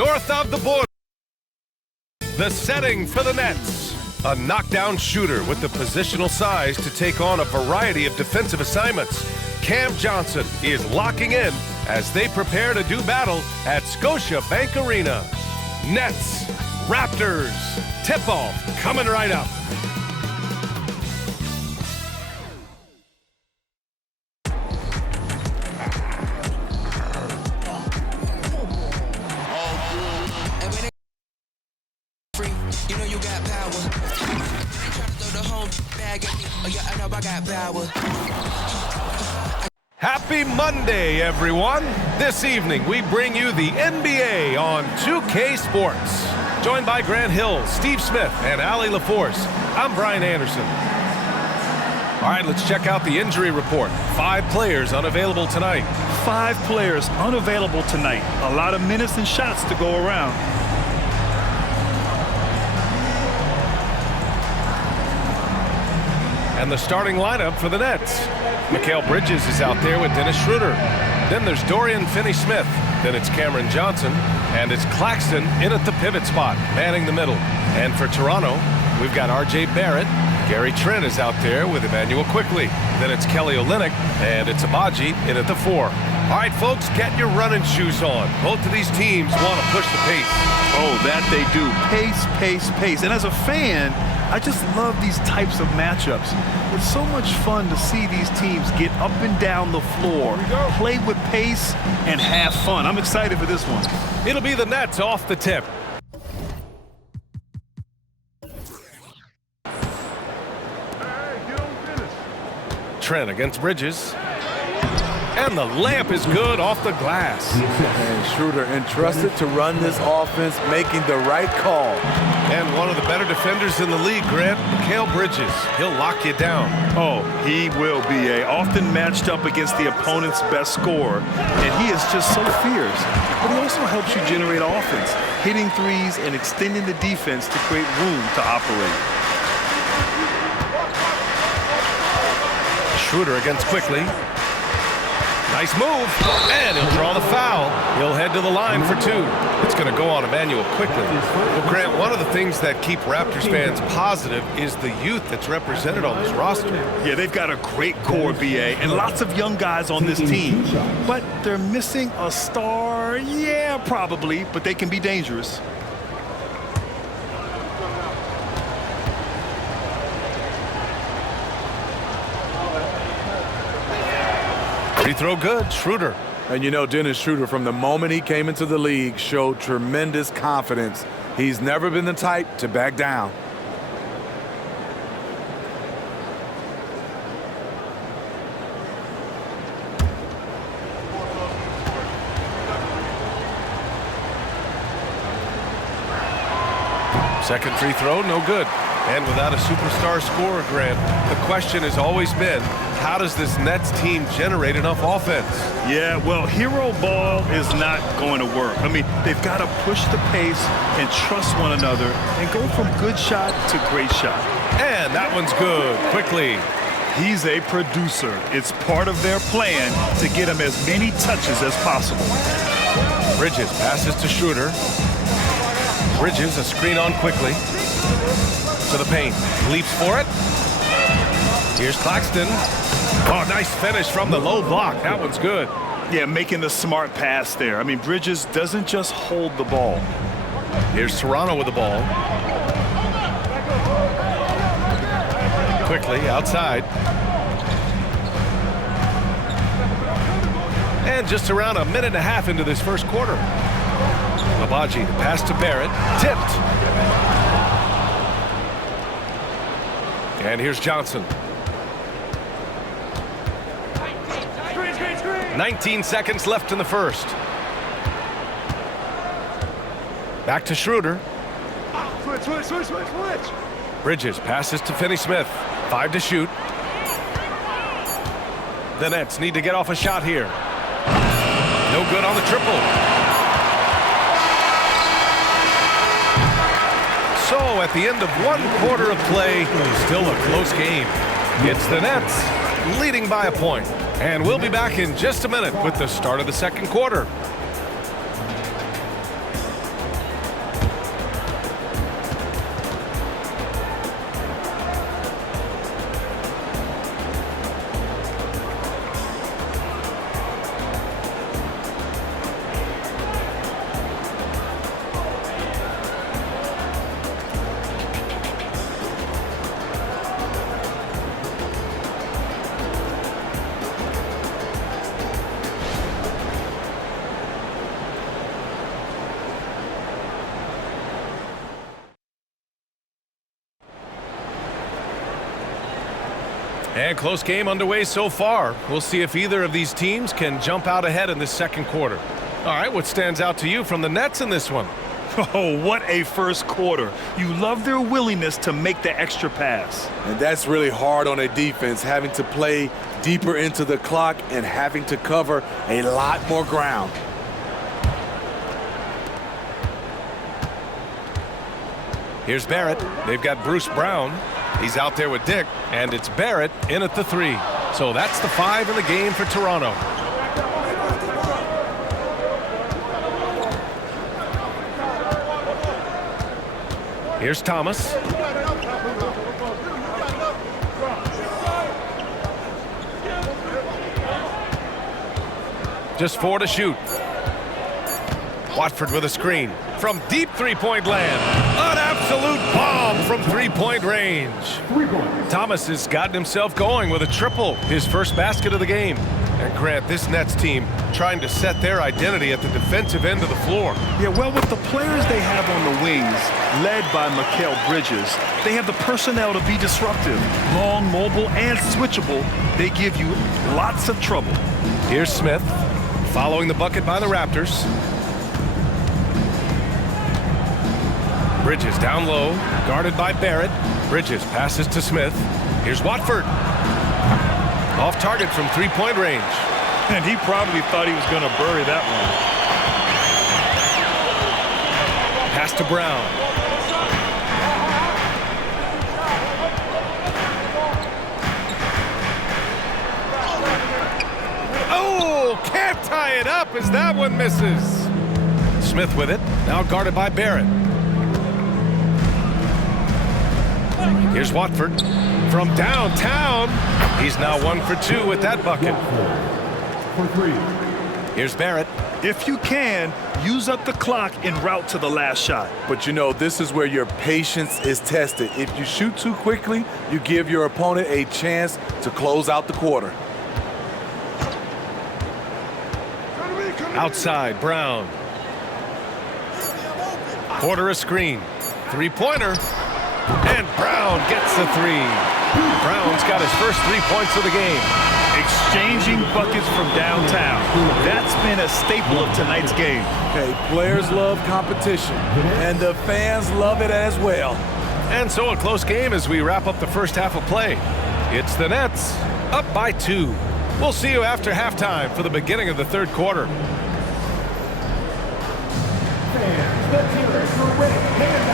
north of the border. The setting for the Nets. A knockdown shooter with the positional size to take on a variety of defensive assignments. Cam Johnson is locking in as they prepare to do battle at Scotiabank Arena. Nets, Raptors, tip-off coming right up. You know you got power. Try to throw the home bag at me. Oh yeah, I know I got power. Happy Monday, everyone. This evening, we bring you the NBA on 2K Sports. Joined by Grant Hill, Steve Smith, and Allie LaForce, I'm Brian Anderson. All right, let's check out the injury report. 5 players unavailable tonight. 5 players unavailable tonight. A lot of minutes and shots to go around. And the starting lineup for the Nets. Mikal Bridges is out there with Dennis Schroeder. Then there's Dorian Finney-Smith. Then it's Cameron Johnson. And it's Claxton in at the pivot spot, manning the middle. And for Toronto, we've got R.J. Barrett. Gary Trent is out there with Emmanuel Quickley. Then it's Kelly Olynyk. And it's Abaji in at the 4. All right, folks, get your running shoes on. Both of these teams want to push the pace. Oh, that they do. Pace, pace, pace. And as a fan, I just love these types of matchups. It's so much fun to see these teams get up and down the floor, play with pace, and have fun. I'm excited for this one. It'll be the Nets off the tip. Trent against Bridges. And the layup is good off the glass. And Schroeder entrusted to run this offense, making the right call. And one of the better defenders in the league, Grant, Mikal Bridges. He'll lock you down. Oh, he will be often matched up against the opponent's best scorer. And he is just so fierce. But he also helps you generate offense, hitting threes and extending the defense to create room to operate. Schroeder against Quickley. Nice move, and he'll draw the foul. He'll head to the line for 2. It's going to go on Emmanuel Quickley. Well, Grant, one of the things that keep Raptors fans positive is the youth that's represented on this roster. Yeah, they've got a great core, BA, and lots of young guys on this team. But they're missing a star, yeah, probably, but they can be dangerous. Free throw good, Schroeder. And you know, Dennis Schroeder, from the moment he came into the league, showed tremendous confidence. He's never been the type to back down. Second free throw, no good. And without a superstar scorer, Grant, the question has always been, how does this Nets team generate enough offense? Yeah, well, hero ball is not going to work. I mean, they've got to push the pace and trust one another and go from good shot to great shot. And that one's good, Quickley. He's a producer. It's part of their plan to get him as many touches as possible. Bridges passes to Schroeder. Bridges, a screen on Quickley. To the paint, leaps for it. Here's Claxton. Oh, nice finish from the low block. That one's good. Yeah, making the smart pass there. I mean, Bridges doesn't just hold the ball. Here's Toronto with the ball. Quickly outside. And just around a minute and a half into this first quarter. Abaji, the pass to Barrett. Tipped. And here's Johnson. 19 seconds left in the first. Back to Schroeder. Switch. Bridges passes to Finney-Smith. 5 to shoot. The Nets need to get off a shot here. No good on the triple. So at the end of 1 quarter of play, still a close game. It's the Nets leading by a point. And we'll be back in just a minute with the start of the second quarter. And close game underway so far. We'll see if either of these teams can jump out ahead in this second quarter. All right, what stands out to you from the Nets in this one? Oh, what a first quarter. You love their willingness to make the extra pass. And that's really hard on a defense, having to play deeper into the clock and having to cover a lot more ground. Here's Barrett. They've got Bruce Brown. He's out there with Dick, and it's Barrett in at the 3. So that's the 5 in the game for Toronto. Here's Thomas. Just 4 to shoot. Watford with a screen from deep three-point land. An absolute bomb from three-point range. Thomas has gotten himself going with a triple, his first basket of the game. And Grant, this Nets team trying to set their identity at the defensive end of the floor. Yeah, well, with the players they have on the wings, led by Mikal Bridges, they have the personnel to be disruptive. Long, mobile, and switchable, they give you lots of trouble. Here's Smith, following the bucket by the Raptors. Bridges down low, guarded by Barrett. Bridges passes to Smith. Here's Watford. Off target from three-point range. And he probably thought he was going to bury that one. Pass to Brown. Oh, can't tie it up as that one misses. Smith with it, now guarded by Barrett. Here's Watford from downtown. He's now 1 for 2 with that bucket. Here's Barrett. If you can, use up the clock en route to the last shot. But you know, this is where your patience is tested. If you shoot too quickly, you give your opponent a chance to close out the quarter. Outside, Brown. Porter a screen. Three-pointer. And Brown gets the 3. Brown's got his first 3 points of the game. Exchanging buckets from downtown. That's been a staple of tonight's game. Okay, players love competition, and the fans love it as well. And so a close game as we wrap up the first half of play. It's the Nets, up by 2. We'll see you after halftime for the beginning of the third quarter. Fans, let's hear it for Rick Handout.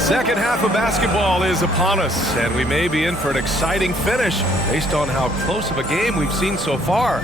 Second half of basketball is upon us, and we may be in for an exciting finish based on how close of a game we've seen so far.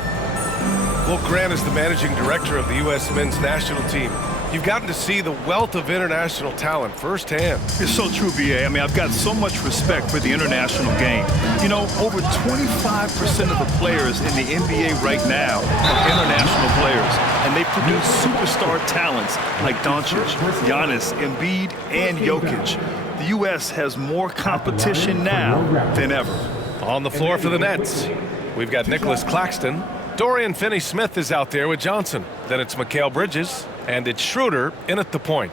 Well, Grant is the managing director of the U.S. men's national team. You've gotten to see the wealth of international talent firsthand. It's so true, B.A. I mean, I've got so much respect for the international game. You know, over 25% of the players in the NBA right now are international players, and they produce superstar talents like Doncic, Giannis, Embiid, and Jokic. The U.S. has more competition now than ever. On the floor for the Nets, we've got Nicholas Claxton. Dorian Finney-Smith is out there with Johnson. Then it's Mikal Bridges, and it's Schroeder in at the point.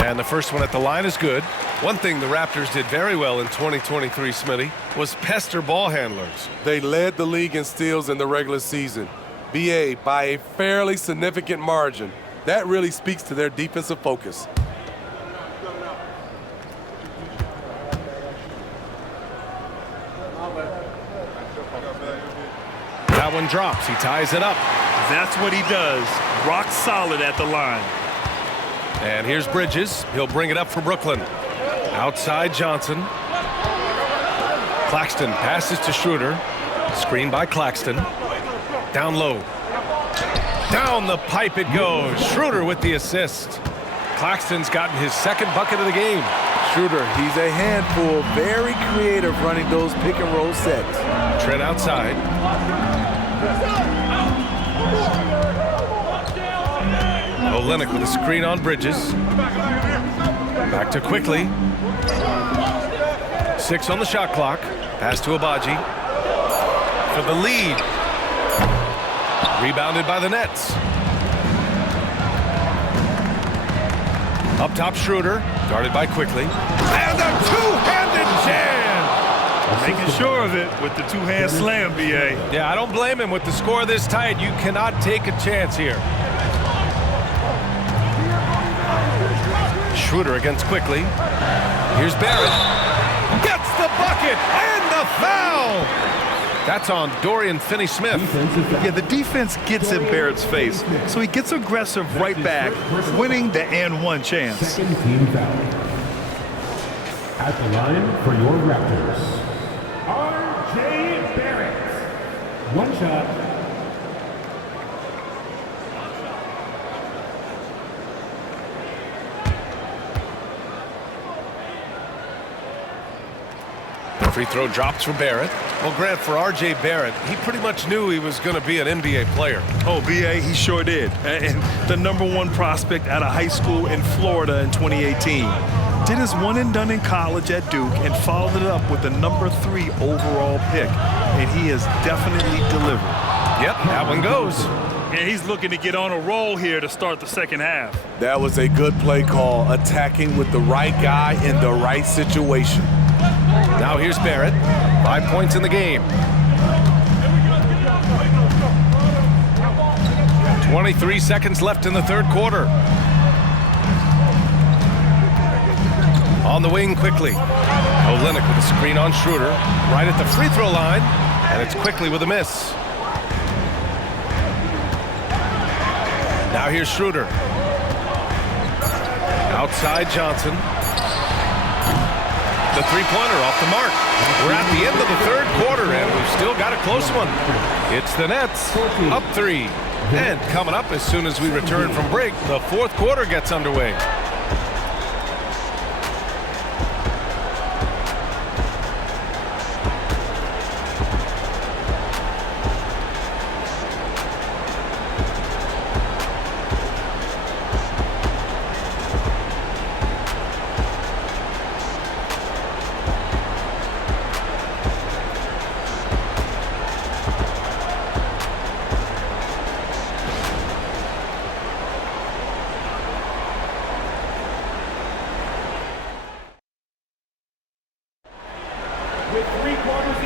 And the first one at the line is good. One thing the Raptors did very well in 2023, Smitty, was pester ball handlers. They led the league in steals in the regular season. BA by a fairly significant margin. That really speaks to their defensive focus. That one drops. He ties it up. That's what he does. Rock solid at the line. And here's Bridges. He'll bring it up for Brooklyn. Outside Johnson. Claxton passes to Schroeder. Screen by Claxton. Down low. Down the pipe it goes. Schroeder with the assist. Claxton's gotten his second bucket of the game. Schroeder, he's a handful, very creative running those pick and roll sets. Trent outside. Olynyk with a screen on Bridges. Back to Quickly. 6 on the shot clock. Pass to Abaji. For the lead. Rebounded by the Nets. Up top Schroeder. Guarded by Quickly. And a two-handed jam! Making sure of it with the two-hand slam, B.A. Yeah, I don't blame him. With the score this tight, you cannot take a chance here. Schroeder against Quickly. Here's Barrett. Gets the bucket and the foul! That's on Dorian Finney-Smith. Yeah, the defense gets in Barrett's face, so he gets aggressive right back, winning the and-one chance. Second team foul. At the line for your Raptors, R.J. Barrett. One shot. Free throw drops for Barrett. Well, Grant, for R.J. Barrett, he pretty much knew he was going to be an NBA player. Oh, B.A., he sure did. And the #1 prospect out of high school in Florida in 2018. Did his one and done in college at Duke and followed it up with the #3 overall pick. And he has definitely delivered. Yep, that one goes. And he's looking to get on a roll here to start the second half. That was a good play call, attacking with the right guy in the right situation. Now here's Barrett. 5 points in the game. 23 seconds left in the third quarter. On the wing Quickly. Olynyk with a screen on Schroeder. Right at the free throw line. And it's Quickly with a miss. Now here's Schroeder. Outside Johnson. The three-pointer off the mark. We're at the end of the third quarter, and we've still got a close one. It's the Nets up 3. And coming up as soon as we return from break, the fourth quarter gets underway.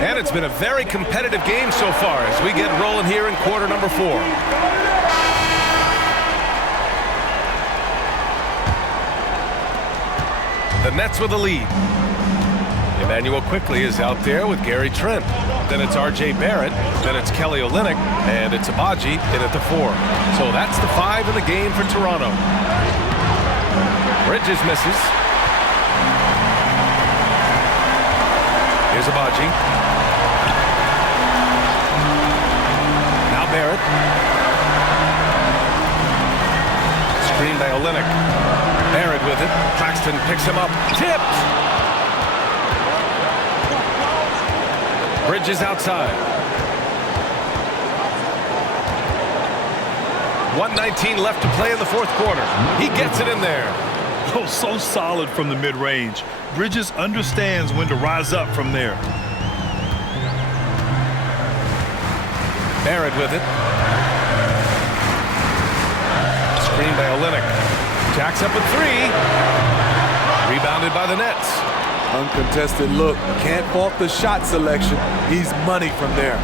And it's been a very competitive game so far as we get rolling here in quarter number 4. The Nets with the lead. Emmanuel Quickly is out there with Gary Trent. then it's R.J. Barrett, then it's Kelly Olynyk, and it's Abaji in at the 4. So that's the 5 in the game for Toronto. Bridges misses. Here's Abaji. Now Barrett. Screen by Olynyk. Barrett with it. Claxton picks him up. Tipped! Bridges outside. 1:19 left to play in the 4th quarter. He gets it in there. Oh, so solid from the mid-range. Bridges understands when to rise up from there. Barrett with it. Screen by Olynyk. Jacks up a 3. Rebounded by the Nets. Uncontested look. Can't fault the shot selection. He's money from there.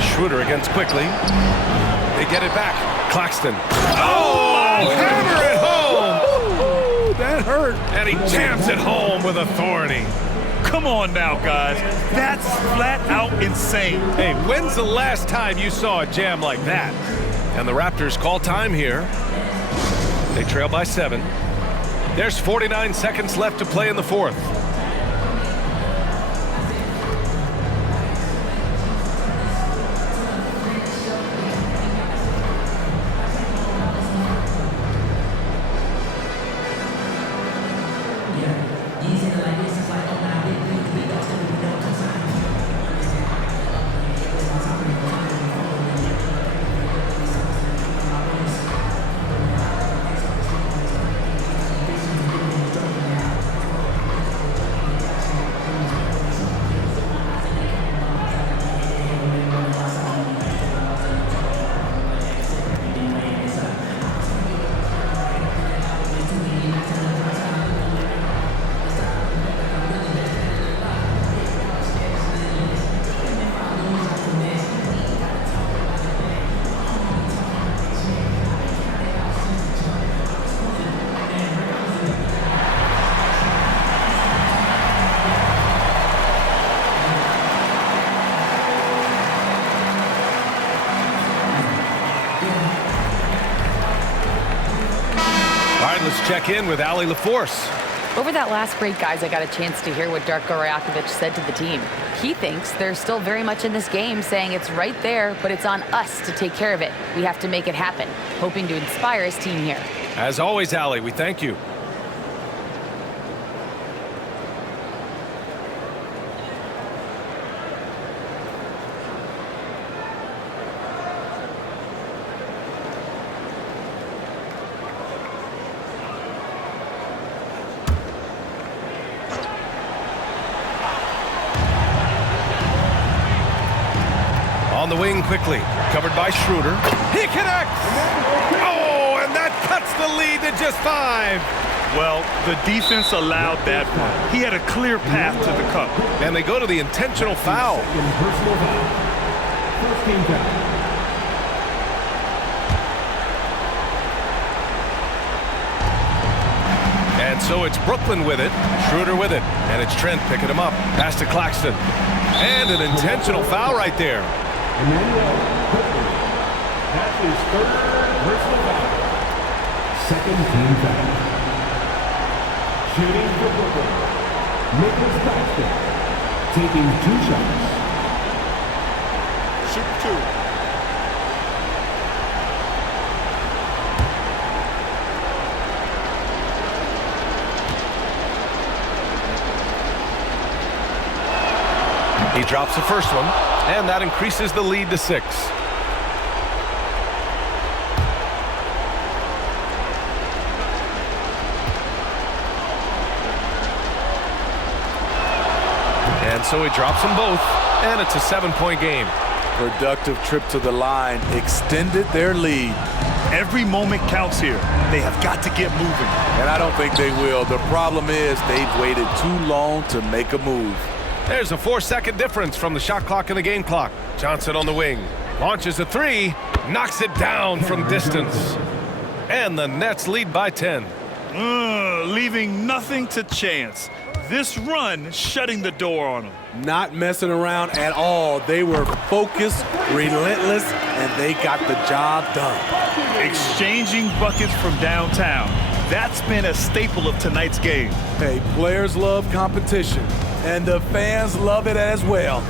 Schroeder against quickly. They get it back. Claxton. Oh! Hammer it home! Ooh, that hurt. And he jams it home with authority. Come on now, guys. That's flat out insane. Hey, when's the last time you saw a jam like that? And the Raptors call time here. They trail by 7. There's 49 seconds left to play in the 4th. Let's check in with Allie LaForce. Over that last break, guys, I got a chance to hear what Darko Rajakovic said to the team. He thinks they're still very much in this game, saying it's right there, but it's on us to take care of it. We have to make it happen, hoping to inspire his team here. As always, Allie, we thank you. On the wing quickly, covered by Schroeder. He connects! Oh, and that cuts the lead to just 5. Well, the defense allowed that one. He had a clear path to the cup. And they go to the intentional foul. Personal foul. First team foul. And so it's Brooklyn with it, Schroeder with it, and it's Trent picking him up. Pass to Claxton. And an intentional foul right there. Emmanuel Quickly. That's his 3rd personal foul. Second team foul. Shooting for Brooklyn. Nicholas Claxton. Taking 2 shots. Shoot 2. He drops the first one, and that increases the lead to 6. And so he drops them both, and it's a 7-point game. Productive trip to the line, extended their lead. Every moment counts here. They have got to get moving. And I don't think they will. The problem is they've waited too long to make a move. There's a 4-second difference from the shot clock and the game clock. Johnson on the wing. Launches a 3. Knocks it down from distance. And the Nets lead by 10. Leaving nothing to chance. this run shutting the door on them. Not messing around at all. They were focused, relentless, and they got the job done. Exchanging buckets from downtown. That's been a staple of tonight's game. Hey, players love competition, and the fans love it as well.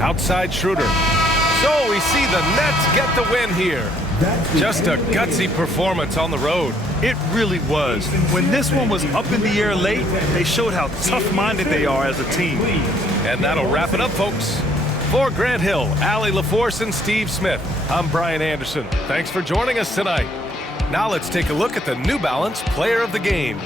Outside Schroeder. So we see the Nets get the win here. Just a gutsy performance on the road. It really was. When this one was up in the air late, they showed how tough-minded they are as a team. And that'll wrap it up, folks. For Grant Hill, Allie LaForce, and Steve Smith, I'm Brian Anderson. Thanks for joining us tonight. Now let's take a look at the New Balance Player of the Game.